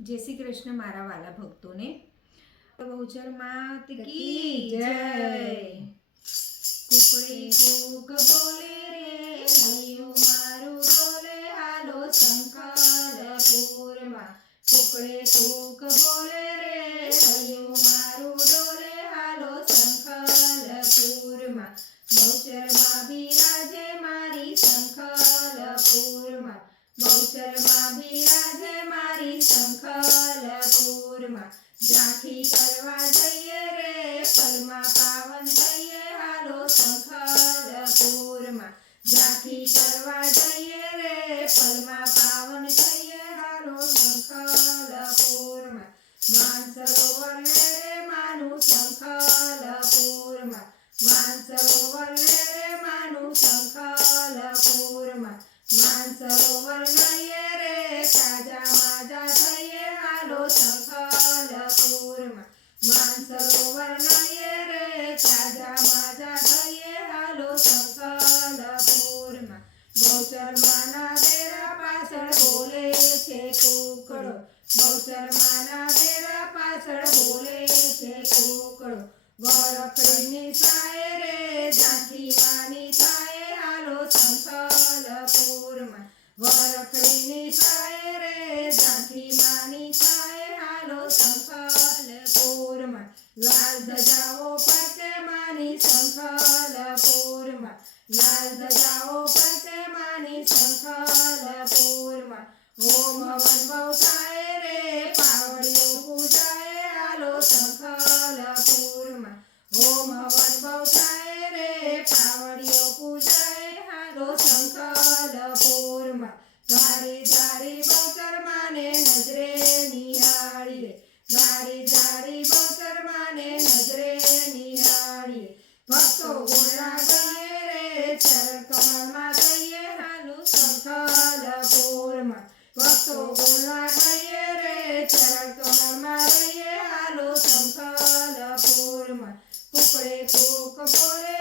जय श्री कृष्ण मारा वाला भक्तों ने। बहुचर मात की जय। कुकड़े कूक बोले रे हरियो मारू डोले हालो संकलपुर में। कुकड़े कूक बोले रे हरियो मारू डोले हालो संकलपुर में। बहुचर मां बिराजे मारी संकलपुर में। बहुचर मां बिराजे मारी संकलपुर में। झांकी करवा जइए रे पलमा पावन थइए हालो संकलपुर में। झांकी करवा जइए रे पलमा पावन थइए हालो संकलपुर में। मानसरोवर रे मानु संकलपुर में। मानसरोवर रे मानु संकलपुर में। मानसरोवर नये रे ताजा माजा थइए हालो संकलपुर में। मानसरोवर नये रे ताजा माजा थइए हालो संकलपुर में। बहुचर माना डेरा पाछळ बोले छे कूकड़ो। बहुचर माना डेरा पाछळ बोले छे कूकड़ो। वरखड़ीनी साए रे झांकी मानी थाए हालो संकलपुर में। वरखड़ीनी साए रे झांकी मानी थाए हालो संकलपुर में। लाल ध्वजाओ फरके मानी संकलपुर में। लाल ध्वजाओ फरके मानी संकलपुर में। ओम हवन बहु थाए रे पावड़ियों पूजाए हालो संकलपुर में। ओम हवन बहु थाए रे पावड़ियों पूजाए हालो संकलपुर में। धारी धारी बहुचर माने नजरे निहाळीए। धारी धारी बहुचर माने नजरे निहाळीए। भक्तो गुणा गए रे चरण कमल में थइए हालो संकलपुर में। भक्तो गुणा गए रे चरण कमल में रहिए हालो संकलपुर में। कुकड़े कूक बोले